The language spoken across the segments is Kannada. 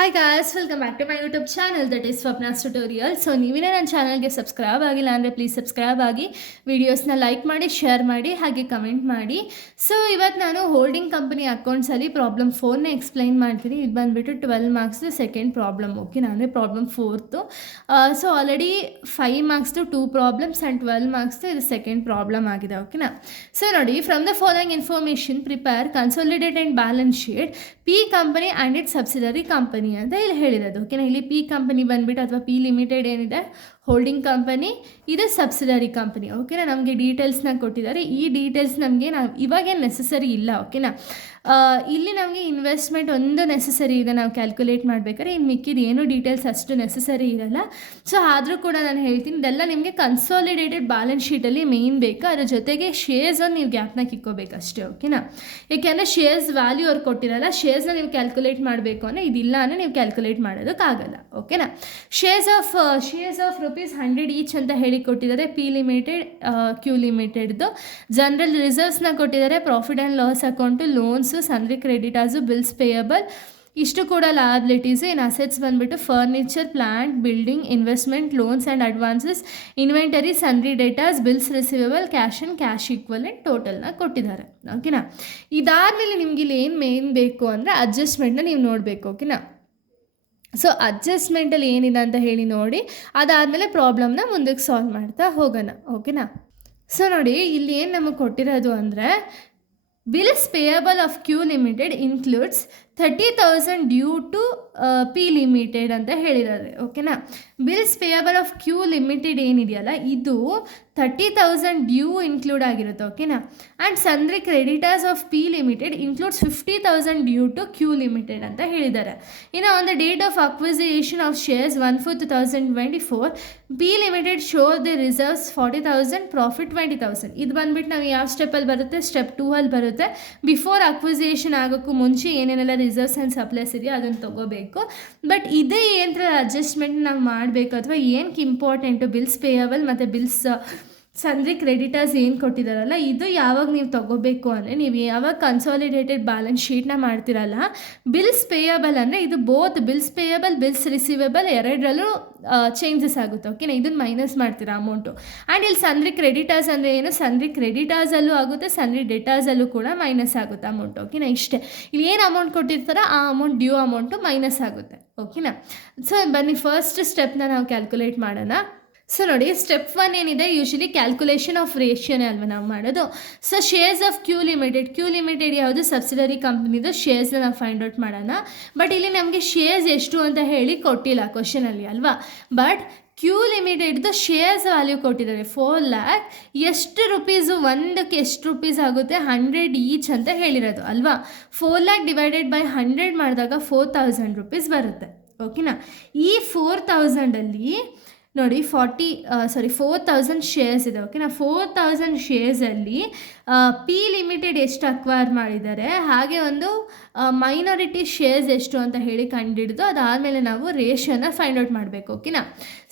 Hi guys, welcome back to my YouTube channel that is Swapna's tutorial. So ನೀವೇನೇ ನನ್ನ ಚಾನಲ್ಗೆ ಸಬ್ಸ್ಕ್ರೈಬ್ ಆಗಿಲ್ಲ ಅಂದರೆ ಪ್ಲೀಸ್ ಸಬ್ಸ್ಕ್ರೈಬ್ ಆಗಿ, ವೀಡಿಯೋಸ್ನ ಲೈಕ್ ಮಾಡಿ, ಶೇರ್ ಮಾಡಿ, ಹಾಗೆ ಕಮೆಂಟ್ ಮಾಡಿ. ಸೊ ಇವತ್ತು ನಾನು ಹೋಲ್ಡಿಂಗ್ ಕಂಪನಿ ಅಕೌಂಟ್ಸಲ್ಲಿ ಪ್ರಾಬ್ಲಮ್ 4ನ ಎಕ್ಸ್ಪ್ಲೈನ್ ಮಾಡ್ತೀನಿ. ಇದು ಬಂದುಬಿಟ್ಟು 12 ಮಾರ್ಕ್ಸ್ದು ಸೆಕೆಂಡ್ ಪ್ರಾಬ್ಲಮ್. ಓಕೆನಾ, ಅಂದರೆ ಪ್ರಾಬ್ಲಮ್ 4ತು. ಸೊ ಆಲ್ರೆಡಿ 5 ಮಾರ್ಕ್ಸ್ದು 2 ಪ್ರಾಬ್ಲಮ್ಸ್ ಆ್ಯಂಡ್ 12 ಮಾರ್ಕ್ಸ್ದು ಇದು ಸೆಕೆಂಡ್ ಪ್ರಾಬ್ಲಮ್ ಆಗಿದೆ. ಓಕೆನಾ, ಸೊ ನೋಡಿ, from the following information prepare consolidated balance sheet P company and it subsidiary company ಅಂತ ಇಲ್ಲಿ ಹೇಳಿರೋದು. ಓಕೆನಾ, ಇಲ್ಲಿ ಪಿ ಕಂಪನಿ ಬಂದುಬಿಟ್ಟು ಅಥವಾ ಪಿ ಲಿಮಿಟೆಡ್ ಏನಿದೆ ಹೋಲ್ಡಿಂಗ್ ಕಂಪನಿ, ಇದು ಸಬ್ಸಿಡರಿ ಕಂಪನಿ. ಓಕೆನಾ, ನಮಗೆ ಡೀಟೇಲ್ಸ್ನ ಕೊಟ್ಟಿದ್ದಾರೆ. ಈ ಡೀಟೇಲ್ಸ್ ನಮಗೆ ಇವಾಗೇನು ನೆಸಸರಿ ಇಲ್ಲ. ಓಕೆನಾ, ಇಲ್ಲಿ ನಮಗೆ ಇನ್ವೆಸ್ಟ್ಮೆಂಟ್ ಒಂದು ನೆಸಸರಿ ಇದೆ ನಾವು ಕ್ಯಾಲ್ಕುಲೇಟ್ ಮಾಡಬೇಕಾದ್ರೆ, ಇನ್ನು ಮಿಕ್ಕಿದ ಏನು ಡೀಟೇಲ್ಸ್ ಅಷ್ಟು ನೆಸಸರಿ ಇರಲ್ಲ. ಸೊ ಆದರೂ ಕೂಡ ನಾನು ಹೇಳ್ತೀನಿ, ಇದೆಲ್ಲ ನಿಮಗೆ ಕನ್ಸಾಲಿಡೇಟೆಡ್ ಬ್ಯಾಲೆನ್ಸ್ ಶೀಟಲ್ಲಿ ಮೇಯ್ನ್ ಬೇಕು. ಅದ್ರ ಜೊತೆಗೆ ಶೇರ್ಸನ್ನು ನೀವು ಗ್ಯಾಪ್ನ ಕಿಕ್ಕೋಬೇಕಷ್ಟೇ. ಓಕೆನಾ, ಏಕೆಂದರೆ ಶೇರ್ಸ್ ವ್ಯಾಲ್ಯೂ ಅವ್ರು ಕೊಟ್ಟಿರಲ್ಲ, ಶೇರ್ಸ್ನ ನೀವು ಕ್ಯಾಲ್ಕುಲೇಟ್ ಮಾಡಬೇಕು ಅಂದರೆ ಇದಿಲ್ಲ ಅಂದರೆ ನೀವು ಕ್ಯಾಲ್ಕುಲೇಟ್ ಮಾಡೋದಕ್ಕಾಗಲ್ಲ. ಓಕೆನಾ, ಶೇರ್ಸ್ ಆಫ್ ₹100 ಈಚ್ ಅಂತ ಹೇಳಿ ಕೊಟ್ಟಿದ್ದಾರೆ ಪಿ ಲಿಮಿಟೆಡ್, ಕ್ಯೂ ಲಿಮಿಟೆಡ್ದು. ಜನರಲ್ ರಿಸರ್ವ್ಸ್ನ ಕೊಟ್ಟಿದ್ದಾರೆ, profit and loss account, loans, sundry creditors, bills payable, ಇಷ್ಟು ಕೂಡ ಲಯಬಿಲಿಟೀಸು. ಇನ್ನು ಅಸೆಟ್ಸ್ ಬಂದುಬಿಟ್ಟು furniture, plant, building, investment, loans and advances, inventory, sundry debtors, bills receivable, cash and cash equivalent ಟೋಟಲ್ನ ಕೊಟ್ಟಿದ್ದಾರೆ. ಓಕೆನಾ, ಇದಾದಮೇಲೆ ನಿಮ್ಗೆ ಇಲ್ಲಿ ಏನು ಮೇನ್ ಬೇಕು ಅಂದರೆ ಅಡ್ಜಸ್ಟ್ಮೆಂಟ್ನ ನೀವು ನೋಡಬೇಕು. ಓಕೆನಾ, ಸೊ ಅಡ್ಜಸ್ಟ್ಮೆಂಟಲ್ಲಿ ಏನಿದೆ ಅಂತ ಹೇಳಿ ನೋಡಿ, ಅದಾದಮೇಲೆ ಪ್ರಾಬ್ಲಮ್ನ ಮುಂದಕ್ಕೆ ಸಾಲ್ವ್ ಮಾಡ್ತಾ ಹೋಗೋಣ. ಓಕೆನಾ, ಸೊ ನೋಡಿ, ಇಲ್ಲಿ ಏನು ನಮಗೆ ಕೊಟ್ಟಿರೋದು ಅಂದರೆ bills payable of Q limited includes 30,000 due to P limited ಅಂತ ಹೇಳಿದ್ದಾರೆ. ಓಕೆನಾ, bills payable of Q limited ಏನಿದೆಯಲ್ಲ ಇದು 30,000 ಡ್ಯೂ ಇನ್ಕ್ಲೂಡ್ ಆಗಿರುತ್ತೆ. ಓಕೆನಾ, and sundry creditors of P limited includes 50,000 due to Q limited ಅಂತ ಹೇಳಿದ್ದಾರೆ. ಇನ್ನು on the date of acquisition of shares 1/4/2024 P limited show the reserves 40,000, profit 20,000. ಇದು ಬಂದುಬಿಟ್ಟು ನಾವು ಯಾವ ಸ್ಟೆಪ್ಪಲ್ಲಿ ಬರುತ್ತೆ, ಸ್ಟೆಪ್ 2ಅಲ್ಲಿ ಬರುತ್ತೆ. ಬಿಫೋರ್ ಅಕ್ವಿಸಿಷನ್ ಆಗೋಕ್ಕೂ ಮುಂಚೆ ಏನೇನೆಲ್ಲ ರಿಸರ್ವ್ಸ್ ಆ್ಯಂಡ್ ಸಪ್ಲೈಸ್ ಇದೆಯೋ ಅದನ್ನು ತೊಗೋಬೇಕು. ಬಟ್ ಇದೇ ಏನರ ಅಡ್ಜಸ್ಟ್ಮೆಂಟ್ ನಾವು ಮಾಡಬೇಕು ಅಥವಾ ಏನಕ್ಕೆ ಇಂಪಾರ್ಟೆಂಟು, ಬಿಲ್ಸ್ ಪೇಯಬಲ್ ಮತ್ತು ಬಿಲ್ಸ್ ಸನ್ರಿ ಕ್ರೆಡಿಟರ್ಸ್ ಏನು ಕೊಟ್ಟಿದ್ದಾರಲ್ಲ ಇದು ಯಾವಾಗ ನೀವು ತೊಗೋಬೇಕು ಅಂದರೆ, ನೀವು ಯಾವಾಗ ಕನ್ಸಾಲಿಡೇಟೆಡ್ ಬ್ಯಾಲೆನ್ಸ್ ಶೀಟ್ನ ಮಾಡ್ತಿರಲ್ಲ, ಬಿಲ್ಸ್ ಪೇಯಬಲ್ ಅಂದರೆ ಇದು both bills payable, bills receivable ಎರಡರಲ್ಲೂ ಚೇಂಜಸ್ ಆಗುತ್ತೆ. ಓಕೆನಾ, ಇದನ್ನು ಮೈನಸ್ ಮಾಡ್ತೀರಾ ಅಮೌಂಟು. ಆ್ಯಂಡ್ ಇಲ್ಲಿ ಸನ್ರಿ ಕ್ರೆಡಿಟರ್ಸ್ ಅಂದರೆ ಏನು, ಸನ್ರಿ ಕ್ರೆಡಿಟರ್ಸಲ್ಲೂ ಆಗುತ್ತೆ, ಸನ್ರಿ ಡೆಟಾರ್ಸಲ್ಲೂ ಕೂಡ ಮೈನಸ್ ಆಗುತ್ತೆ ಅಮೌಂಟ್. ಓಕೆನಾ, ಇಷ್ಟೇ. ಇಲ್ಲಿ ಏನು ಅಮೌಂಟ್ ಕೊಟ್ಟಿರ್ತಾರೋ ಆ ಅಮೌಂಟ್, ಡ್ಯೂ ಅಮೌಂಟು ಮೈನಸ್ ಆಗುತ್ತೆ. ಓಕೆನಾ, ಸೊ ಬನ್ನಿ ಫಸ್ಟ್ ಸ್ಟೆಪ್ನ ನಾವು ಕ್ಯಾಲ್ಕುಲೇಟ್ ಮಾಡೋಣ. ಸೊ ನೋಡಿ, ಸ್ಟೆಪ್ 1 ಏನಿದೆ, ಯೂಶಲಿ ಕ್ಯಾಲ್ಕುಲೇಷನ್ ಆಫ್ ರೇಷಿಯೋನೇ ಅಲ್ವಾ ನಾವು ಮಾಡೋದು. So shares of Q limited ಯಾವುದು ಸಬ್ಸಿಡರಿ ಕಂಪ್ನಿದು ಶೇರ್ಸ್ನ ನಾವು ಫೈಂಡ್ ಔಟ್ ಮಾಡೋಣ. ಬಟ್ ಇಲ್ಲಿ ನಮಗೆ ಶೇರ್ಸ್ ಎಷ್ಟು ಅಂತ ಹೇಳಿ ಕೊಟ್ಟಿಲ್ಲ ಕ್ವಶನಲ್ಲಿ ಅಲ್ವಾ. ಬಟ್ ಕ್ಯೂ ಲಿಮಿಟೆಡ್ದು ಶೇರ್ಸ್ ವ್ಯಾಲ್ಯೂ ಕೊಟ್ಟಿದ್ದಾರೆ 4 lakh. ಎಷ್ಟು ರುಪೀಸು, ಒಂದಕ್ಕೆ ಎಷ್ಟು ರುಪೀಸ್ ಆಗುತ್ತೆ, 100 ಈಚ್ ಅಂತ ಹೇಳಿರೋದು ಅಲ್ವಾ. 4 lakh ಡಿವೈಡೆಡ್ ಬೈ 100 ಮಾಡಿದಾಗ 4,000 ರೂಪೀಸ್ ಬರುತ್ತೆ. ಓಕೆನಾ, ಈ 4,000ಅಲ್ಲಿ ನೋಡಿ 4,000 ಶೇರ್ಸ್ ಇದೆ. ಓಕೆನಾ, 4,000 ಶೇರ್ಸಲ್ಲಿ ಪಿ ಲಿಮಿಟೆಡ್ ಎಷ್ಟು ಅಕ್ವೈರ್ ಮಾಡಿದ್ದಾರೆ, ಹಾಗೆ ಒಂದು ಮೈನಾರಿಟಿ ಶೇರ್ಸ್ ಎಷ್ಟು ಅಂತ ಹೇಳಿ ಕಂಡುಹಿಡಿದು ಅದಾದಮೇಲೆ ನಾವು ರೇಷಿಯೋನ ಫೈಂಡ್ ಔಟ್ ಮಾಡಬೇಕು. ಓಕೆನಾ,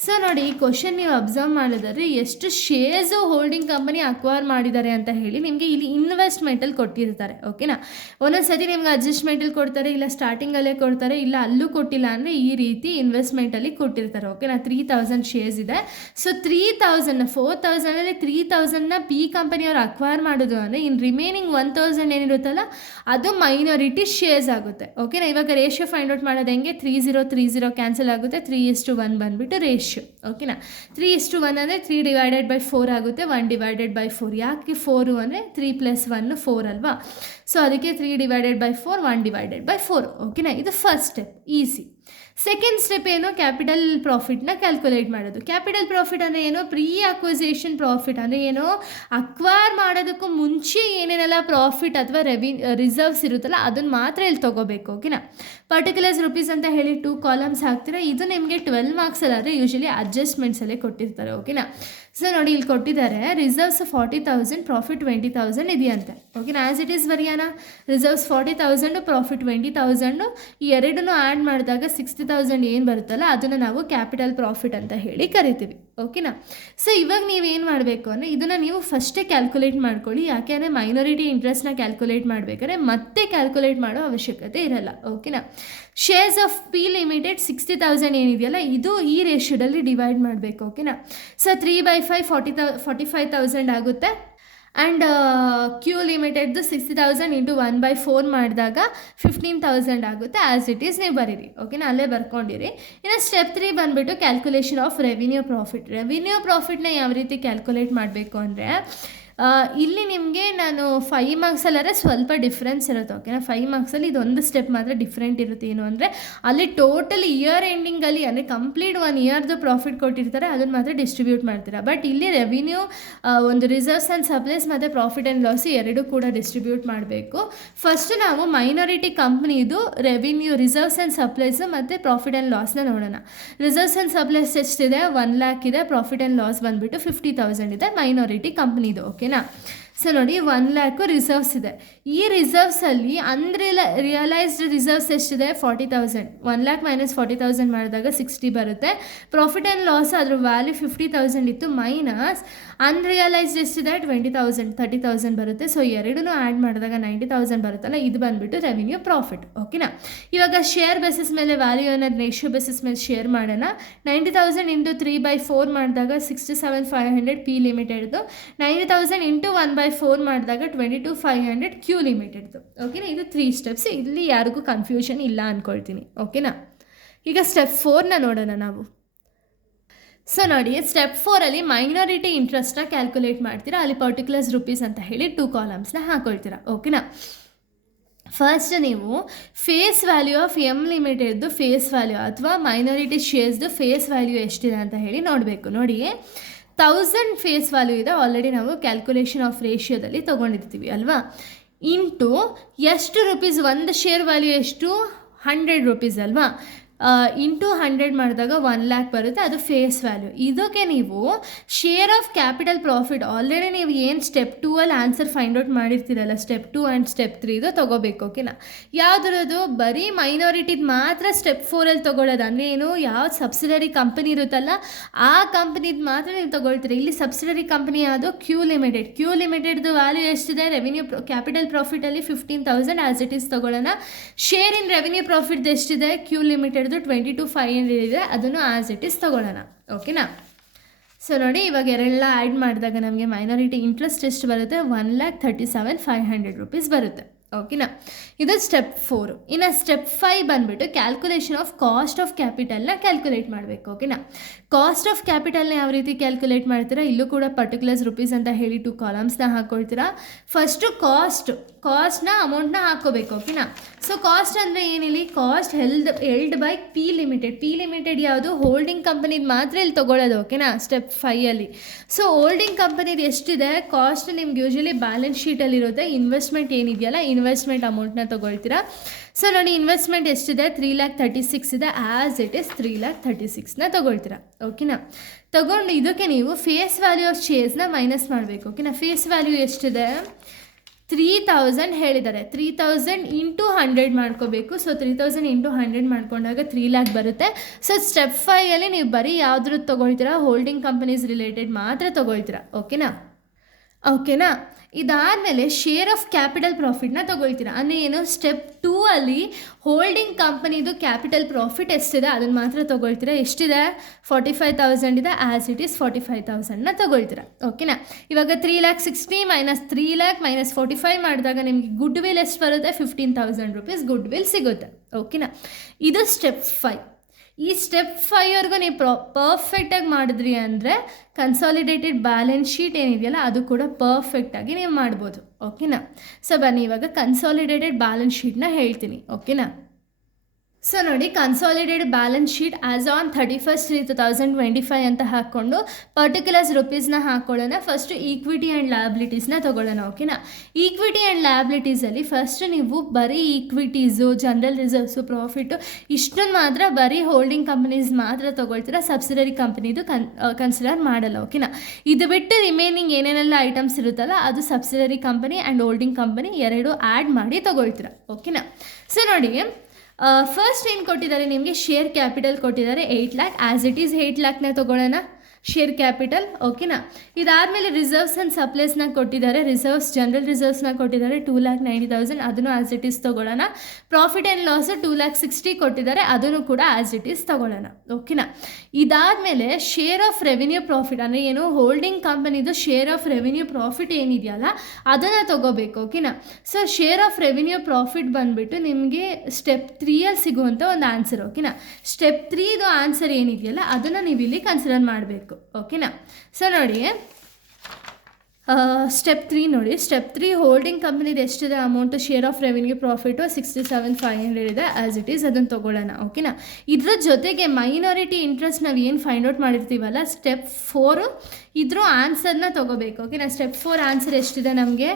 ಸೊ ನೋಡಿ, ಈ ಕ್ವಶನ್ ನೀವು ಅಬ್ಸರ್ವ್ ಮಾಡಿದರೆ ಎಷ್ಟು ಶೇರ್ಸು ಹೋಲ್ಡಿಂಗ್ ಕಂಪನಿ ಅಕ್ವೈರ್ ಮಾಡಿದ್ದಾರೆ ಅಂತ ಹೇಳಿ ನಿಮಗೆ ಇಲ್ಲಿ ಇನ್ವೆಸ್ಟ್ಮೆಂಟಲ್ಲಿ ಕೊಟ್ಟಿರ್ತಾರೆ. ಓಕೆನಾ, ಒಂದೊಂದು ಸತಿ ನಿಮ್ಗೆ ಅಡ್ಜಸ್ಟ್ಮೆಂಟಲ್ಲಿ ಕೊಡ್ತಾರೆ, ಇಲ್ಲ ಸ್ಟಾರ್ಟಿಂಗಲ್ಲೇ ಕೊಡ್ತಾರೆ, ಇಲ್ಲ ಅಲ್ಲೂ ಕೊಟ್ಟಿಲ್ಲ ಅಂದರೆ ಈ ರೀತಿ ಇನ್ವೆಸ್ಟ್ಮೆಂಟಲ್ಲಿ ಕೊಟ್ಟಿರ್ತಾರೆ. ಓಕೆನಾ, 3,000 ಶೇರ್ಸ್ ಇದೆ. ಸೊ 4,000 3,000ನ ಪಿ ಕಂಪನಿಯವ್ರು ಅಕ್ವೈರ್ ಮಾಡೋದು ಅಂದರೆ ಇನ್ನು ರಿಮೈನಿಂಗ್ 1,000 ಏನಿರುತ್ತಲ್ಲ ಅದು ಮೈನಾರಿಟಿ ಶೇರ್ಸ್ ಆಗುತ್ತೆ. ಓಕೆನಾ, ಇವಾಗ ರೇಷಿಯೋ ಫೈಂಡ್ ಔಟ್ ಮಾಡೋದು ಹೆಂಗೆ, 30 ಕ್ಯಾನ್ಸಲ್ ಆಗುತ್ತೆ, 3:1 ಬಂದುಬಿಟ್ಟು ರೇಷಿಯೋ. ಓಕೆನಾ, 3:1 ಅಂದರೆ 3 ಡಿವೈಡೆಡ್ ಬೈ 4 ಆಗುತ್ತೆ, 1 ಡಿವೈಡೆಡ್ ಬೈ 4. ಯಾಕೆ 4 ಅಂದರೆ 3 + 1 4 ಅಲ್ವಾ. ಸೊ ಅದಕ್ಕೆ 3 ಡಿವೈಡೆಡ್ ಬೈ 4, 1 ಡಿವೈಡೆಡ್ ಬೈ 4. ಓಕೆನಾ, ಇದು first step, easy. Second step ಏನು, ಕ್ಯಾಪಿಟಲ್ ಪ್ರಾಫಿಟ್ನ ಕ್ಯಾಲ್ಕುಲೇಟ್ ಮಾಡೋದು. ಕ್ಯಾಪಿಟಲ್ ಪ್ರಾಫಿಟ್ ಅಂದರೆ ಏನು, ಪ್ರೀ ಅಕ್ವಿಸಿಷನ್ ಪ್ರಾಫಿಟ್ ಅಂದರೆ ಏನು, ಅಕ್ವೈರ್ ಮಾಡೋದಕ್ಕೂ ಮುಂಚೆ ಏನೇನೆಲ್ಲ ಪ್ರಾಫಿಟ್ ಅಥವಾ ರಿಸರ್ವ್ಸ್ ಇರುತ್ತಲ್ಲ ಅದನ್ನು ಮಾತ್ರ ಇಲ್ಲಿ ತೊಗೋಬೇಕು. ಓಕೆನಾ, ಪರ್ಟಿಕ್ಯುಲರ್ಸ್ ರುಪೀಸ್ ಅಂತ ಹೇಳಿ 2 ಕಾಲಮ್ಸ್ ಹಾಕ್ತೀರಾ. ಇದು ನಿಮಗೆ 12 ಮಾರ್ಕ್ಸಲ್ಲಾದರೆ ಯೂಶಲಿ ಅಡ್ಜಸ್ಟ್ಮೆಂಟ್ಸಲ್ಲೇ ಕೊಟ್ಟಿರ್ತಾರೆ. ಓಕೆನಾ, ಸೊ ನೋಡಿ, ಇಲ್ಲಿ ಕೊಟ್ಟಿದ್ದಾರೆ ರಿಸರ್ವ್ಸ್ 40,000, ಪ್ರಾಫಿಟ್ 20,000 ಇದೆಯಂತೆ. ಓಕೆನಾ, ಆ್ಯಸ್ ಇಟ್ ಈಸ್ ಬರೆಯೋಣ. ರಿಸರ್ವ್ಸ್ 40,000, ಪ್ರಾಫಿಟ್ 20,000, ಈ ಎರಡನ್ನೂ ಆ್ಯಡ್ ಮಾಡಿದಾಗ 60,000 ಏನು ಬರುತ್ತಲ್ಲ ಅದನ್ನು ನಾವು ಕ್ಯಾಪಿಟಲ್ ಪ್ರಾಫಿಟ್ ಅಂತ ಹೇಳಿ ಕರಿತೀವಿ. ಓಕೆನಾ. ಸೊ ಇವಾಗ ನೀವೇನು ಮಾಡಬೇಕು ಅಂದರೆ ಇದನ್ನು ನೀವು ಫಸ್ಟೇ ಕ್ಯಾಲ್ಕುಲೇಟ್ ಮಾಡ್ಕೊಳ್ಳಿ. ಯಾಕೆಂದರೆ ಮೈನಾರಿಟಿ ಇಂಟ್ರೆಸ್ಟ್ನ ಕ್ಯಾಲ್ಕುಲೇಟ್ ಮಾಡಬೇಕಾದ್ರೆ ಮತ್ತೆ ಕ್ಯಾಲ್ಕುಲೇಟ್ ಮಾಡೋ ಅವಶ್ಯಕತೆ ಇರಲ್ಲ. ಓಕೆನಾ. ಶೇರ್ಸ್ ಆಫ್ ಪಿ ಲಿಮಿಟೆಡ್ 60,000 ಏನಿದೆಯಲ್ಲ ಇದು ಈ ರೇಷಿಯೋದಲ್ಲಿ ಡಿವೈಡ್ ಮಾಡಬೇಕು. ಓಕೆನಾ. ಸೊ 3/5 45,000 ಆಗುತ್ತೆ. ಆ್ಯಂಡ್ ಕ್ಯೂ ಲಿಮಿಟೆಡ್ದು 60,000 ಇಂಟು 1/4 ಮಾಡಿದಾಗ 15,000 ಆಗುತ್ತೆ. ಆ್ಯಸ್ ಇಟ್ ಈಸ್ ನೀವು ಬರೀರಿ. ಓಕೆನಾ, ಅಲ್ಲೇ ಬರ್ಕೊಂಡಿರಿ. ಇನ್ನು ಸ್ಟೆಪ್ 3 ಬಂದುಬಿಟ್ಟು calculation of revenue profit. Revenue ಪ್ರಾಫಿಟ್ನ ಯಾವ ರೀತಿ ಕ್ಯಾಲ್ಕುಲೇಟ್ ಮಾಡಬೇಕು ಅಂದರೆ ಇಲ್ಲಿ ನಿಮಗೆ ನಾನು 5 ಮಾರ್ಕ್ಸಲ್ಲಾದ್ರೆ ಸ್ವಲ್ಪ ಡಿಫ್ರೆನ್ಸ್ ಇರುತ್ತೆ. ಓಕೆನಾ. 5 ಮಾರ್ಕ್ಸಲ್ಲಿ ಇದೊಂದು ಸ್ಟೆಪ್ ಮಾತ್ರ ಡಿಫ್ರೆಂಟ್ ಇರುತ್ತೆ. ಏನು ಅಂದರೆ ಅಲ್ಲಿ ಟೋಟಲ್ ಇಯರ್ ಎಂಡಿಂಗಲ್ಲಿ ಅಂದರೆ ಕಂಪ್ಲೀಟ್ 1 ಇಯರ್ದು ಪ್ರಾಫಿಟ್ ಕೊಟ್ಟಿರ್ತಾರೆ, ಅದನ್ನು ಮಾತ್ರ ಡಿಸ್ಟ್ರಿಬ್ಯೂಟ್ ಮಾಡ್ತೀರಾ. ಬಟ್ ಇಲ್ಲಿ ರೆವಿನ್ಯೂ ಒಂದು ರಿಸರ್ವ್ಸ್ ಆ್ಯಂಡ್ ಸಪ್ಲೈಸ್ ಮತ್ತು ಪ್ರಾಫಿಟ್ ಆ್ಯಂಡ್ ಲಾಸ್ ಎರಡೂ ಕೂಡ ಡಿಸ್ಟ್ರಿಬ್ಯೂಟ್ ಮಾಡಬೇಕು. ಫಸ್ಟ್ ನಾವು ಮೈನಾರಿಟಿ ಕಂಪ್ನಿದು ರೆವಿನ್ಯೂ, ರಿಸರ್ವ್ಸ್ ಆ್ಯಂಡ್ ಸಪ್ಲೈಸು ಮತ್ತು ಪ್ರಾಫಿಟ್ ಆ್ಯಂಡ್ ಲಾಸ್ನ ನೋಡೋಣ. ರಿಸರ್ವ್ಸ್ ಆ್ಯಂಡ್ ಸಪ್ಲೈಸ್ ಎಷ್ಟಿದೆ? 1 lakh ಇದೆ. ಪ್ರಾಫಿಟ್ ಆ್ಯಂಡ್ ಲಾಸ್ ಬಂದುಬಿಟ್ಟು 50,000 ಇದೆ ಮೈನಾರಿಟಿ ಕಂಪ್ನಿದು. ಓಕೆನಾ. ಸೊ ನೋಡಿ 1 lakh ರಿಸರ್ವ್ಸ್ ಇದೆ. ಈ ರಿಸರ್ವ್ಸಲ್ಲಿ ರಿಯಲೈಸ್ಡ್ ರಿಸರ್ವ್ಸ್ ಎಷ್ಟಿದೆ? 40,000. 1 lakh ಮೈನಸ್ 40,000 ಮಾಡಿದಾಗ 60 ಬರುತ್ತೆ. ಪ್ರಾಫಿಟ್ ಆ್ಯಂಡ್ ಲಾಸ್ ಅದ್ರ ವ್ಯಾಲ್ಯೂ 50,000 ಇತ್ತು, ಮೈನಸ್ ಅನ್ರಿಯಲೈಸ್ಡ್ ಎಷ್ಟಿದೆ? 20,000, 30,000 ಬರುತ್ತೆ. ಸೊ ಎರಡೂ ಆ್ಯಡ್ ಮಾಡಿದಾಗ 90,000 ಬರುತ್ತಲ್ಲ, ಇದು ಬಂದುಬಿಟ್ಟು ರೆವಿನ್ಯೂ ಪ್ರಾಫಿಟ್. ಓಕೆನಾ. ಇವಾಗ ಶೇರ್ ಬೇಸಿಸ್ ಮೇಲೆ ವ್ಯಾಲ್ಯೂ ಅನ್ನೋದು ರೇಷಿಯೋ ಬೇಸಿಸ್ ಮೇಲೆ ಶೇರ್ ಮಾಡೋಣ. 90,000 ಇಂಟು 3/4 ಮಾಡಿದಾಗ 67,500 ಪಿ ಲಿಮಿಟೆಡ್ದು, 90,000 ಇಂಟು 1/4 ಮಾಡಿದಾಗ 22,500 ಕ್ಯೂ ಲಿಮಿಟೆಡ್ದು. ಓಕೆನಾ. ಇದು 3 ಸ್ಟೆಪ್ಸ್. ಇಲ್ಲಿ ಯಾರಿಗೂ ಕನ್ಫ್ಯೂಷನ್ ಇಲ್ಲ ಅಂದ್ಕೊಳ್ತೀನಿ. ಓಕೆನಾ. ಈಗ ಸ್ಟೆಪ್ 4ನ ನೋಡೋಣ ನಾವು. ಸೊ ನೋಡಿ, ಸ್ಟೆಪ್ 4ಅಲ್ಲಿ ಮೈನಾರಿಟಿ ಇಂಟ್ರೆಸ್ಟ್ನ ಕ್ಯಾಲ್ಕುಲೇಟ್ ಮಾಡ್ತೀರಾ. ಅಲ್ಲಿ ಪರ್ಟಿಕ್ಯುಲರ್ಸ್ ರುಪೀಸ್ ಅಂತ ಹೇಳಿ 2 ಕಾಲಮ್ಸ್ನ ಹಾಕೊಳ್ತೀರಾ. ಓಕೆನಾ. ಫಸ್ಟ್ ನೀವು ಫೇಸ್ ವ್ಯಾಲ್ಯೂ ಆಫ್ ಎಮ್ ಲಿಮಿಟೆಡ್ದು ಫೇಸ್ ವ್ಯಾಲ್ಯೂ ಅಥವಾ ಮೈನಾರಿಟಿ ಶೇರ್ಸ್ದು ಫೇಸ್ ವ್ಯಾಲ್ಯೂ ಎಷ್ಟಿದೆ ಅಂತ ಹೇಳಿ ನೋಡಬೇಕು. ನೋಡಿ 1000 ಫೇಸ್ ವ್ಯಾಲ್ಯೂ ಇದೆ, ಆಲ್ರೆಡಿ ನಾವು ಕ್ಯಾಲ್ಕುಲೇಷನ್ ಆಫ್ ರೇಷಿಯೋದಲ್ಲಿ ತೊಗೊಂಡಿರ್ತೀವಿ ಅಲ್ವಾ. ಇಂಟು ಎಷ್ಟು ರುಪೀಸ್? ಒಂದು ಶೇರ್ ವ್ಯಾಲ್ಯೂ ಎಷ್ಟು? 100 ರೂಪೀಸ್ ಅಲ್ವಾ. ಇಂಟು 100 ಮಾಡಿದಾಗ 1 lakh ಬರುತ್ತೆ, ಅದು ಫೇಸ್ ವ್ಯಾಲ್ಯೂ. ಇದಕ್ಕೆ ನೀವು share of capital profit already ನೀವು ಏನು ಸ್ಟೆಪ್ 2ಅಲ್ಲಿ ಆನ್ಸರ್ ಫೈಂಡ್ ಔಟ್ ಮಾಡಿರ್ತೀರಲ್ಲ, ಸ್ಟೆಪ್ 2 ಆ್ಯಂಡ್ ಸ್ಟೆಪ್ 3 ತೊಗೋಬೇಕು. ಓಕೆನಾ. ಯಾವುದ್ರದ್ದು? ಬರೀ ಮೈನಾರಿಟಿದು ಮಾತ್ರ ಸ್ಟೆಪ್ 4ಅಲ್ಲಿ ತೊಗೊಳ್ಳೋದು. ಅಂದರೆ ಏನು? ಯಾವ್ದು ಸಬ್ಸಿಡರಿ ಕಂಪನಿ ಇರುತ್ತಲ್ಲ ಆ ಕಂಪ್ನಿದು ಮಾತ್ರ ನೀವು ತೊಗೊಳ್ತೀರಿ. ಇಲ್ಲಿ ಸಬ್ಸಿಡರಿ ಕಂಪನಿ ಯಾವುದು? Q limited. ಕ್ಯೂ ಲಿಮಿಟೆಡ್ದು ವ್ಯಾಲ್ಯೂ ಎಷ್ಟಿದೆ? ರೆವಿನ್ಯೂ ಕ್ಯಾಪಿಟಲ್ ಪ್ರಾಫಿಟಲ್ಲಿ 15,000 ಆ್ಯಸ್ ಇಟ್ ಈಸ್ ತೊಗೊಳ್ಳೋಣ. ಶೇರ್ ಇನ್ ರೆವಿನ್ಯೂ ಪ್ರಾಫಿಟ್ ಎಷ್ಟಿದೆ? ಕ್ಯೂ ಲಿಮಿಟೆಡ್ 22,500 ಇದೆ, ಅದನ್ನು ಆ್ಯಸ್ ಇಟ್ ಈಸ್ ತೊಗೊಳ್ಳೋಣ. ಓಕೆನಾ. ಸೊ ನೋಡಿ, ಇವಾಗ ಎರಡೆಲ್ಲ ಆ್ಯಡ್ ಮಾಡಿದಾಗ ನಮಗೆ ಮೈನಾರಿಟಿ ಇಂಟ್ರೆಸ್ಟ್ ಎಷ್ಟು ಬರುತ್ತೆ? 1,37,500 ರೂಪೀಸ್ ಬರುತ್ತೆ. ಓಕೆನಾ. ಇದು ಸ್ಟೆಪ್ 4. ಇನ್ನು ಸ್ಟೆಪ್ 5 ಬಂದುಬಿಟ್ಟು ಕ್ಯಾಲ್ಕುಲೇಷನ್ ಆಫ್ ಕಾಸ್ಟ್ ಆಫ್ ಕ್ಯಾಪಿಟಲ್ನ ಕ್ಯಾಲ್ಕುಲೇಟ್ ಮಾಡಬೇಕು. ಓಕೆನಾ. ಕಾಸ್ಟ್ ಆಫ್ ಕ್ಯಾಪಿಟಲ್ನ ಯಾವ ರೀತಿ ಕ್ಯಾಲ್ಕುಲೇಟ್ ಮಾಡ್ತೀರಾ? ಇಲ್ಲೂ ಕೂಡ ಪರ್ಟಿಕ್ಯುಲರ್ಸ್ ರುಪೀಸ್ ಅಂತ ಹೇಳಿ 2 ಕಾಲಮ್ಸ್ನ ಹಾಕ್ಕೊಳ್ತೀರಾ. ಫಸ್ಟು ಕಾಸ್ಟ್ನ ಅಮೌಂಟ್ನ ಹಾಕ್ಕೋಬೇಕು. ಓಕೆನಾ. ಸೊ ಕಾಸ್ಟ್ ಅಂದರೆ ಏನಿಲ್ಲಿ? Cost held by P limited. P limited ಯಾವುದು? ಹೋಲ್ಡಿಂಗ್ ಕಂಪನಿದು ಮಾತ್ರ ಇಲ್ಲಿ ತೊಗೊಳ್ಳೋದು. ಓಕೆನಾ. ಸ್ಟೆಪ್ 5ಅಲ್ಲಿ ಸೊ ಹೋಲ್ಡಿಂಗ್ ಕಂಪನಿದು ಎಷ್ಟಿದೆ ಕಾಸ್ಟ್? ನಿಮ್ಗೆ ಯೂಶ್ವಲಿ ಬ್ಯಾಲೆನ್ಸ್ ಶೀಟಲ್ಲಿರುತ್ತೆ. ಇನ್ವೆಸ್ಟ್ಮೆಂಟ್ ಏನಿದೆಯಲ್ಲ, ಇನ್ವೆಸ್ಟ್ಮೆಂಟ್ ಅಮೌಂಟ್ನ ತೊಗೊಳ್ತೀರಾ. ಸೊ ನೋಡಿ, ಇನ್ವೆಸ್ಟ್ಮೆಂಟ್ ಎಷ್ಟಿದೆ? 3,36,000 ಇದೆ. ಆ್ಯಸ್ ಇಟ್ ಈಸ್ 3,36,000ನ ತೊಗೊಳ್ತೀರಾ. ಓಕೆನಾ. ತೊಗೊಂಡು ಇದಕ್ಕೆ ನೀವು ಫೇಸ್ ವ್ಯಾಲ್ಯೂ ಆಫ್ ಶೇರ್ಸ್ನ ಮೈನಸ್ ಮಾಡಬೇಕು. ಓಕೆನಾ. ಫೇಸ್ ವ್ಯಾಲ್ಯೂ ಎಷ್ಟಿದೆ? 3,000 ಹೇಳಿದ್ದಾರೆ. 3,000 ಇಂಟು 100 ಮಾಡ್ಕೋಬೇಕು. ಸೊ 3,000 ಇಂಟು 100 ಮಾಡ್ಕೊಂಡಾಗ 3 lakh ಬರುತ್ತೆ. ಸೊ ಸ್ಟೆಪ್ 5ಅಲ್ಲಿ ನೀವು ಬರೀ ಯಾವುದ್ರದ್ದು ತೊಗೊಳ್ತೀರಾ? ಹೋಲ್ಡಿಂಗ್ ಕಂಪನೀಸ್ ರಿಲೇಟೆಡ್ ಮಾತ್ರ ತೊಗೊಳ್ತೀರಾ. ಓಕೆನಾ. ಇದಾದಮೇಲೆ ಶೇರ್ ಆಫ್ ಕ್ಯಾಪಿಟಲ್ ಪ್ರಾಫಿಟ್ನ ತೊಗೊಳ್ತೀರಾ. ಅಂದರೆ ಏನು? ಸ್ಟೆಪ್ 2 ಅಲ್ಲಿ ಹೋಲ್ಡಿಂಗ್ ಕಂಪನಿದು ಕ್ಯಾಪಿಟಲ್ ಪ್ರಾಫಿಟ್ ಎಷ್ಟಿದೆ ಅದನ್ನು ಮಾತ್ರ ತೊಗೊಳ್ತೀರಾ. ಎಷ್ಟಿದೆ? 45,000 ಇದೆ. ಆ್ಯಸ್ ಇಟ್ ಈಸ್ 45,000ನ ತೊಗೊಳ್ತೀರಾ. ಓಕೆನಾ. ಇವಾಗ 3,60,000 ಮೈನಸ್ 3 lakh ಮೈನಸ್ 45 ಮಾಡಿದಾಗ ನಿಮಗೆ ಗುಡ್ ವಿಲ್ ಎಷ್ಟು ಬರುತ್ತೆ? 15,000 ರೂಪೀಸ್ ಗುಡ್ ವಿಲ್ ಸಿಗುತ್ತೆ. ಓಕೆನಾ. ಇದು ಸ್ಟೆಪ್ 5. ಈ ಸ್ಟೆಪ್ 5ವರೆಗೂ ನೀವು ಪರ್ಫೆಕ್ಟಾಗಿ ಮಾಡಿದ್ರಿ ಅಂದರೆ ಕನ್ಸಾಲಿಡೇಟೆಡ್ ಬ್ಯಾಲೆನ್ಸ್ ಶೀಟ್ ಏನಿದೆಯಲ್ಲ ಅದು ಕೂಡ ಪರ್ಫೆಕ್ಟಾಗಿ ನೀವು ಮಾಡ್ಬೋದು. ಓಕೆನಾ. ಸೊ ಬನ್ನಿ ಇವಾಗ ಕನ್ಸಾಲಿಡೇಟೆಡ್ ಬ್ಯಾಲೆನ್ಸ್ ಶೀಟ್ನ ಹೇಳ್ತೀನಿ. ಓಕೆನಾ. ಸೊ ನೋಡಿ, consolidated balance sheet as on 31/3/2025 ಅಂತ ಹಾಕ್ಕೊಂಡು ಪರ್ಟಿಕ್ಯುಲರ್ಸ್ ರುಪೀಸ್ನ ಹಾಕ್ಕೊಳ್ಳೋಣ. ಫಸ್ಟು ಈಕ್ವಿಟಿ ಆ್ಯಂಡ್ ಲಯಬಿಲಿಟೀಸ್ನ ತೊಗೊಳ್ಳೋಣ. ಓಕೆನಾ. ಈಕ್ವಿಟಿ ಆ್ಯಂಡ್ ಲಯಬಿಲಿಟೀಸಲ್ಲಿ ಫಸ್ಟ್ ನೀವು ಬರೀ ಈಕ್ವಿಟೀಸು, ಜನರಲ್ ರಿಸರ್ವ್ಸು, ಪ್ರಾಫಿಟ್ಟು ಇಷ್ಟನ್ನು ಮಾತ್ರ ಬರೀ ಹೋಲ್ಡಿಂಗ್ ಕಂಪನೀಸ್ ಮಾತ್ರ ತೊಗೊಳ್ತೀರಾ. ಸಬ್ಸಿಡರಿ ಕಂಪನಿದು ಕನ್ಸಿಡರ್ ಮಾಡಲ್ಲ. ಓಕೆನಾ. ಇದು ಬಿಟ್ಟು ರಿಮೈನಿಂಗ್ ಏನೇನೆಲ್ಲ ಐಟಮ್ಸ್ ಇರುತ್ತಲ್ಲ ಅದು subsidiary company and holding company ಎರಡೂ ಆ್ಯಡ್ ಮಾಡಿ ತೊಗೊಳ್ತೀರಾ. ಓಕೆನಾ. ಸೊ ನೋಡಿ, ಫಸ್ಟ್ ಏನು ಕೊಟ್ಟಿದ್ದಾರೆ ನಿಮಗೆ, ಶೇರ್ ಕ್ಯಾಪಿಟಲ್ ಕೊಟ್ಟಿದ್ದಾರೆ 8 lakh. ಆ್ಯಸ್ ಇಟ್ ಈಸ್ 8 lakhನ ತೊಗೊಳ್ಳೋಣ ಶೇರ್ ಕ್ಯಾಪಿಟಲ್. ಓಕೆನಾ. ಇದಾದಮೇಲೆ ರಿಸರ್ವ್ಸ್ ಆ್ಯಂಡ್ ಸಪ್ಲೈಸ್ನ ಕೊಟ್ಟಿದ್ದಾರೆ. ರಿಸರ್ವ್ಸ್, ಜನರಲ್ ರಿಸರ್ವ್ಸ್ನ ಕೊಟ್ಟಿದ್ದಾರೆ 2,90,000, ಅದನ್ನು ಆ್ಯಸ್ ಇಟ್ ಈಸ್ ತೊಗೊಳ್ಳೋಣ. ಪ್ರಾಫಿಟ್ ಆ್ಯಂಡ್ ಲಾಸ್ 2,60,000 ಕೊಟ್ಟಿದ್ದಾರೆ, ಅದನ್ನು ಕೂಡ ಆ್ಯಸ್ ಇಟ್ ಈಸ್ ತೊಗೊಳ್ಳೋಣ. ಓಕೆನಾ. ಇದಾದಮೇಲೆ ಶೇರ್ ಆಫ್ ರೆವಿನ್ಯೂ ಪ್ರಾಫಿಟ್ ಅಂದರೆ ಏನು, ಹೋಲ್ಡಿಂಗ್ ಕಂಪನಿದು ಶೇರ್ ಆಫ್ ರೆವಿನ್ಯೂ ಪ್ರಾಫಿಟ್ ಏನಿದೆಯಲ್ಲ ಅದನ್ನು ತೊಗೋಬೇಕು. ಓಕೆನಾ. So share of revenue profit ಬಂದುಬಿಟ್ಟು ನಿಮಗೆ ಸ್ಟೆಪ್ 3ಯಲ್ಲಿ ಸಿಗುವಂಥ ಒಂದು ಆನ್ಸರ್. ಓಕೆನಾ. ಸ್ಟೆಪ್ 3ದು ಆನ್ಸರ್ ಏನಿದೆಯಲ್ಲ ಅದನ್ನು ನೀವು ಇಲ್ಲಿ ಕನ್ಸಿಡರ್ ಮಾಡಬೇಕು. ಓಕೆನಾ. ಸೊ ನೋಡಿ ಸ್ಟೆಪ್ 3 ನೋಡಿ. ಸ್ಟೆಪ್ 3 ಹೋಲ್ಡಿಂಗ್ ಕಂಪ್ನಿದು ಎಷ್ಟಿದೆ amount, share of revenue profit 67,500 ಇದೆ, ಆ್ಯಸ್ ಇಟ್ ಈಸ್ ಅದನ್ನು ತೊಗೊಳ್ಳೋಣ. ಓಕೆನಾ. ಇದ್ರ ಜೊತೆಗೆ ಮೈನಾರಿಟಿ ಇಂಟ್ರೆಸ್ಟ್ ನಾವು ಏನು ಫೈಂಡ್ ಔಟ್ ಮಾಡಿರ್ತೀವಲ್ಲ ಸ್ಟೆಪ್ 4, ಇದ್ರ ಆನ್ಸರ್ನ ತೊಗೋಬೇಕು. ಓಕೆನಾ. ಸ್ಟೆಪ್ 4 ಆನ್ಸರ್ ಎಷ್ಟಿದೆ ನಮಗೆ,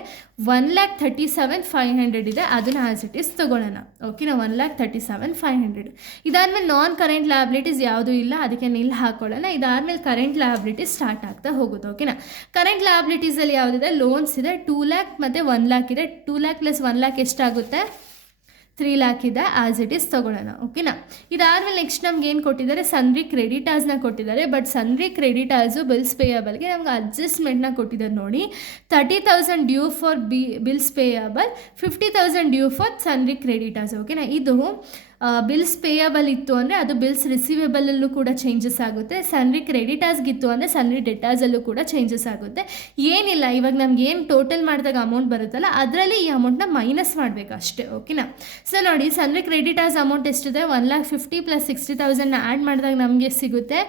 1,37,500 ಇದೆ, ಅದನ್ನು ಆ್ಯಸ್ ಇಟ್ ಈಸ್ ತೊಗೊಳ್ಳೋಣ. ಓಕೆನಾ. 1,37,500. ಇದಾದಮೇಲೆ ನಾನ್ ಕರೆಂಟ್ ಲಯಬಿಲಿಟೀಸ್ ಯಾವುದೂ ಇಲ್ಲ, ಅದಕ್ಕೆ ನಿಲ್ ಹಾಕೊಳ್ಳೋಣ. ಇದಾದಮೇಲೆ ಕರೆಂಟ್ ಲಯಬಿಲಿಟೀಸ್ ಸ್ಟಾರ್ಟ್ ಆಗ್ತಾ ಹೋಗುತ್ತೆ. ಓಕೆನಾ. ಕರೆಂಟ್ ಲಯಬಿಲಿಟೀಸಲ್ಲಿ ಯಾವುದಿದೆ, ಲೋನ್ಸ್ ಇದೆ 2 lakh ಮತ್ತು 1 lakh ಇದೆ. 2 lakh + 1 lakh ಎಷ್ಟಾಗುತ್ತೆ, 3 lakh ಇದೆ, ಆ್ಯಸ್ ಇಟ್ ಈಸ್ ತೊಗೊಳ್ಳೋಣ. ಓಕೆನಾ. ಇದಾದಮೇಲೆ ನೆಕ್ಸ್ಟ್ ನಮ್ಗೆ ಏನು ಕೊಟ್ಟಿದ್ದಾರೆ, ಸನ್ರಿ ಕ್ರೆಡಿಟಾರ್ಸ್ನ ಕೊಟ್ಟಿದ್ದಾರೆ. ಬಟ್ ಸನ್ರಿ ಕ್ರೆಡಿಟಾರ್ಸು ಬಿಲ್ಸ್ ಪೇಯಬಲ್ಗೆ ನಮ್ಗೆ ಅಡ್ಜಸ್ಟ್ಮೆಂಟ್ನ ಕೊಟ್ಟಿದ್ದಾರೆ ನೋಡಿ. 30,000 due for bills payable, 50,000 due for sundry creditors. ಓಕೆನಾ. ಇದು ಬಿಲ್ಸ್ ಪೇಯಬಲ್ ಇತ್ತು ಅಂದರೆ ಅದು ಬಿಲ್ಸ್ ರಿಸೀವೇಬಲಲ್ಲೂ ಕೂಡ ಚೇಂಜಸ್ ಆಗುತ್ತೆ. ಸನ್ರಿ ಕ್ರೆಡಿಟಾರ್ಸ್ಗಿತ್ತು ಅಂದರೆ ಸನ್ರಿ ಡೆಟಾರ್ಸಲ್ಲೂ ಕೂಡ ಚೇಂಜಸ್ ಆಗುತ್ತೆ. ಏನಿಲ್ಲ, ಇವಾಗ ನಮ್ಗೆ ಏನು ಟೋಟಲ್ ಮಾಡಿದಾಗ ಅಮೌಂಟ್ ಬರುತ್ತಲ್ಲ ಅದರಲ್ಲಿ ಈ ಅಮೌಂಟ್ನ ಮೈನಸ್ ಮಾಡಬೇಕು ಅಷ್ಟೇ. ಓಕೆನಾ. ಸೊ ನೋಡಿ ಸನ್ರಿ ಕ್ರೆಡಿಟಾರ್ಸ್ ಅಮೌಂಟ್ ಎಷ್ಟಿದೆ, 1,50,000 + 60,000ನ ಆ್ಯಡ್ ಮಾಡಿದಾಗ ನಮಗೆ ಸಿಗುತ್ತೆ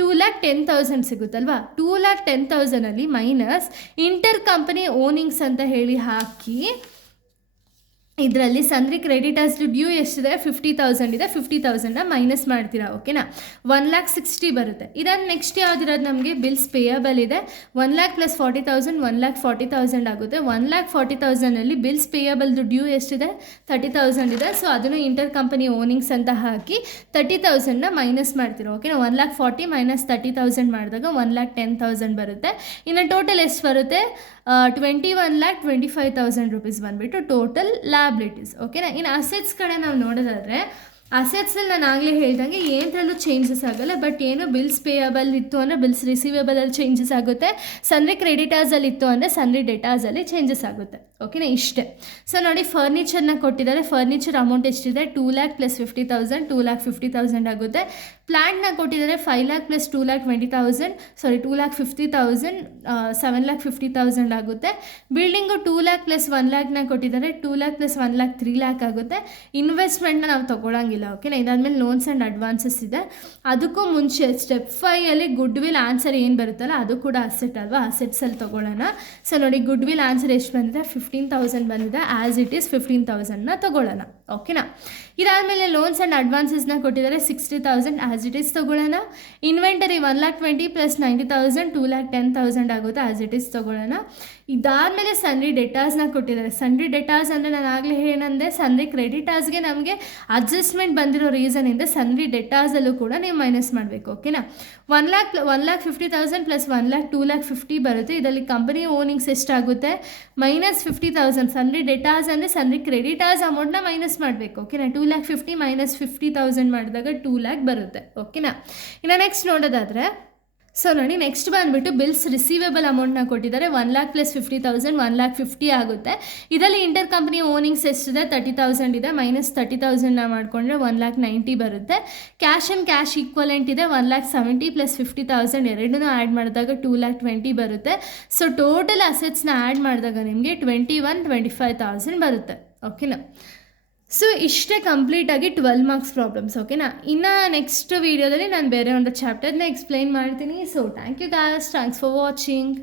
2,10,000 ಸಿಗುತ್ತಲ್ವಾ. 2,10,000ಅಲ್ಲಿ ಮೈನಸ್ ಇಂಟರ್ ಕಂಪನಿ ಓನಿಂಗ್ಸ್ ಅಂತ ಹೇಳಿ ಹಾಕಿ ಇದರಲ್ಲಿ ಸನ್ರಿ ಕ್ರೆಡಿಟರ್ಸ್ ಡ್ಯೂ ಎಷ್ಟಿದೆ, 50,000 ಇದೆ, 50,000ನ ಮೈನಸ್ ಮಾಡ್ತೀರಾ. ಓಕೆನಾ. 1,60,000 ಬರುತ್ತೆ. ಇದನ್ನು ನೆಕ್ಸ್ಟ್ ಯಾವುದಿರೋದು ನಮಗೆ, ಬಿಲ್ಸ್ ಪೇಯಬಲ್ ಇದೆ. 1 lakh + 40,000 1,40,000 ಆಗುತ್ತೆ. 1,40,000ಅಲ್ಲಿ ಬಿಲ್ಸ್ ಪೇಯಬಲ್ದು ಡ್ಯೂ ಎಷ್ಟಿದೆ, 30,000 ಇದೆ. ಸೊ ಅದನ್ನು ಇಂಟರ್ ಕಂಪನಿ ಓನಿಂಗ್ಸ್ ಅಂತ ಹಾಕಿ 30,000ನ ಮೈನಸ್ ಮಾಡ್ತೀರಾ. ಓಕೆನಾ. 1,40,000 - 30,000 ಮಾಡಿದಾಗ 1,10,000 ಬರುತ್ತೆ. ಇನ್ನು ಟೋಟಲ್ ಎಷ್ಟು ಬರುತ್ತೆ, 21,25,000 ರೂಪೀಸ್ ಬಂದುಬಿಟ್ಟು ಟೋಟಲ್ ಲಯಬಿಲಿಟೀಸ್. ಓಕೆನಾ. ಇನ್ನು ಅಸೆಟ್ಸ್ ಕಡೆ ನಾವು ನೋಡೋದಾದರೆ, ಅಸೆಟ್ಸಲ್ಲಿ ನಾನು ಆಗಲೇ ಹೇಳ್ದಂಗೆ ಏನರಲ್ಲೂ ಚೇಂಜಸ್ ಆಗೋಲ್ಲ. ಬಟ್ ಏನು ಬಿಲ್ಸ್ ಪೇಯಬಲ್ ಇತ್ತು ಅಂದರೆ ಬಿಲ್ಸ್ ರಿಸೀವೇಬಲಲ್ಲಿ ಚೇಂಜಸ್ ಆಗುತ್ತೆ, ಸನ್ರಿ ಕ್ರೆಡಿಟಾರ್ಸಲ್ಲಿ ಇತ್ತು ಅಂದರೆ ಸನ್ರಿ ಡೆಟಾರ್ಸಲ್ಲಿ ಚೇಂಜಸ್ ಆಗುತ್ತೆ. ಓಕೆನಾ. ಇಷ್ಟೇ. ಸೊ ನೋಡಿ ಫರ್ನಿಚರ್ನ ಕೊಟ್ಟಿದ್ದಾರೆ. ಫರ್ನಿಚರ್ ಅಮೌಂಟ್ ಎಷ್ಟಿದೆ, 2 lakh + 50,000 2,50,000 ಆಗುತ್ತೆ. ಪ್ಲ್ಯಾಂಟ್ನ ಕೊಟ್ಟಿದ್ದಾರೆ 5 lakh + 2,20,000 2,50,000 7,50,000 ಆಗುತ್ತೆ. ಬಿಲ್ಡಿಂಗು 2 lakh + 1 lakhನ ಕೊಟ್ಟಿದ್ದಾರೆ. 2 lakh + 1 lakh 3 lakh ಆಗುತ್ತೆ. ಇನ್ವೆಸ್ಟ್ಮೆಂಟ್ನ ನಾವು ತೊಗೊಳಂಗಿಲ್ಲ. ಓಕೆನಾ. ಇದಾದಮೇಲೆ ಲೋನ್ಸ್ ಆ್ಯಂಡ್ ಅಡ್ವಾನ್ಸಸ್ ಇದೆ. ಅದಕ್ಕೂ ಮುಂಚೆ ಸ್ಟೆಪ್ 5ಅಲ್ಲಿ ಗುಡ್ ವಿಲ್ ಆನ್ಸರ್ ಏನು ಬರುತ್ತಲ್ಲ ಅದು ಕೂಡ ಅಸೆಟ್ ಅಲ್ವಾ, ಅಸೆಟ್ಸಲ್ಲಿ ತೊಗೊಳ್ಳೋಣ. ಸೊ ನೋಡಿ ಗುಡ್ ವಿಲ್ ಆನ್ಸರ್ ಎಷ್ಟು ಬಂದಿದೆ, 15,000 ಬಂದಿದೆ, ಆ್ಯಸ್ ಇಟ್ ಈಸ್ 15,000ನ ತೊಗೊಳ್ಳೋಣ. ಓಕೆನಾ. ಇದಾದಮೇಲೆ ಲೋನ್ಸ್ ಆ್ಯಂಡ್ ಅಡ್ವಾನ್ಸಸ್ನ ಕೊಟ್ಟಿದ್ದಾರೆ 60,000, ಆ್ಯಸ್ ಇಟ್ ಈಸ್ ತೊಗೊಳ್ಳೋಣ. ಇನ್ವೆಂಟರಿ 1,20,000 + 90,000 2,10,000 ಆಗುತ್ತೆ, ಆ್ಯಸ್ ಇಟ್ ಈಸ್ ತೊಗೊಳ್ಳೋಣ. ಇದಾದಮೇಲೆ ಸನ್ರಿ ಡೆಟಾರ್ಸ್ನ ಕೊಟ್ಟಿದ್ದಾರೆ. ಸನ್ರಿ ಡೆಟಾರ್ಸ್ ಅಂದರೆ ನಾನು ಆಗಲೇ ಏನಂದೆ, ಸನ್ರಿ ಕ್ರೆಡಿಟಾರ್ಸ್ಗೆ ನಮಗೆ ಅಡ್ಜಸ್ಟ್ಮೆಂಟ್ ಬಂದಿರೋ ರೀಸನಿಂದ ಸನ್ರಿ ಡೆಟಾರ್ಸಲ್ಲೂ ಕೂಡ ನೀವು ಮೈನಸ್ ಮಾಡಬೇಕು. ಓಕೆನಾ. 1,50,000 + 1 lakh 2,50,000 ಬರುತ್ತೆ. ಇದರಲ್ಲಿ ಕಂಪನಿ ಓನಿಂಗ್ಸ್ ಎಷ್ಟಾಗುತ್ತೆ, -50,000. ಸನ್ರಿ ಡೆಟಾರ್ಸ್ ಅಂದರೆ ಸನ್ರಿ ಕ್ರೆಡಿಟಾರ್ಸ್ ಅಮೌಂಟ್ನ ಮೈನಸ್ ಮಾಡಬೇಕು. ಓಕೆನಾ. 2,50,000 - 50,000 ಮಾಡಿದಾಗ 2 lakh ಬರುತ್ತೆ. ಓಕೆನಾ. ಇನ್ನು ನೆಕ್ಸ್ಟ್ ನೋಡೋದಾದರೆ, ಸೊ ನೋಡಿ ನೆಕ್ಸ್ಟ್ ಬಂದುಬಿಟ್ಟು ಬಿಲ್ಸ್ ರಿಸೀವೇಬಲ್ ಅಮೌಂಟ್ನ ಕೊಟ್ಟಿದ್ದಾರೆ. 1 lakh + 50,000 1,50,000 ಆಗುತ್ತೆ. ಇದರಲ್ಲಿ ಇಂಟರ್ ಕಂಪನಿ ಓನಿಂಗ್ಸ್ ಎಷ್ಟಿದೆ, 30,000 ಇದೆ, -30,000ನ ಮಾಡಿಕೊಂಡ್ರೆ 1,90,000 ಬರುತ್ತೆ. ಕ್ಯಾಶ್ ಆ್ಯಂಡ್ ಕ್ಯಾಶ್ ಈಕ್ವಲೆಂಟ್ ಇದೆ 1,70,000 + 50,000 ಎರಡನ್ನೂ ಆ್ಯಡ್ ಮಾಡಿದಾಗ 2,20,000 ಬರುತ್ತೆ. ಸೊ ಟೋಟಲ್ ಅಸೆಟ್ಸ್ನ ಆ್ಯಡ್ ಮಾಡಿದಾಗ ನಿಮಗೆ 21,25,000 ಬರುತ್ತೆ. ಓಕೆನಾ. ಸೊ ಇಷ್ಟೇ ಕಂಪ್ಲೀಟಾಗಿ 12 ಮಾರ್ಕ್ಸ್ ಪ್ರಾಬ್ಲಮ್ಸ್. ಓಕೆನಾ. ಇನ್ನು ನೆಕ್ಸ್ಟ್ ವೀಡಿಯೋದಲ್ಲಿ ನಾನು ಬೇರೆ ಒಂದು ಚಾಪ್ಟರ್ನ ಎಕ್ಸ್ಪ್ಲೈನ್ ಮಾಡ್ತೀನಿ. So thank you guys, thanks for watching.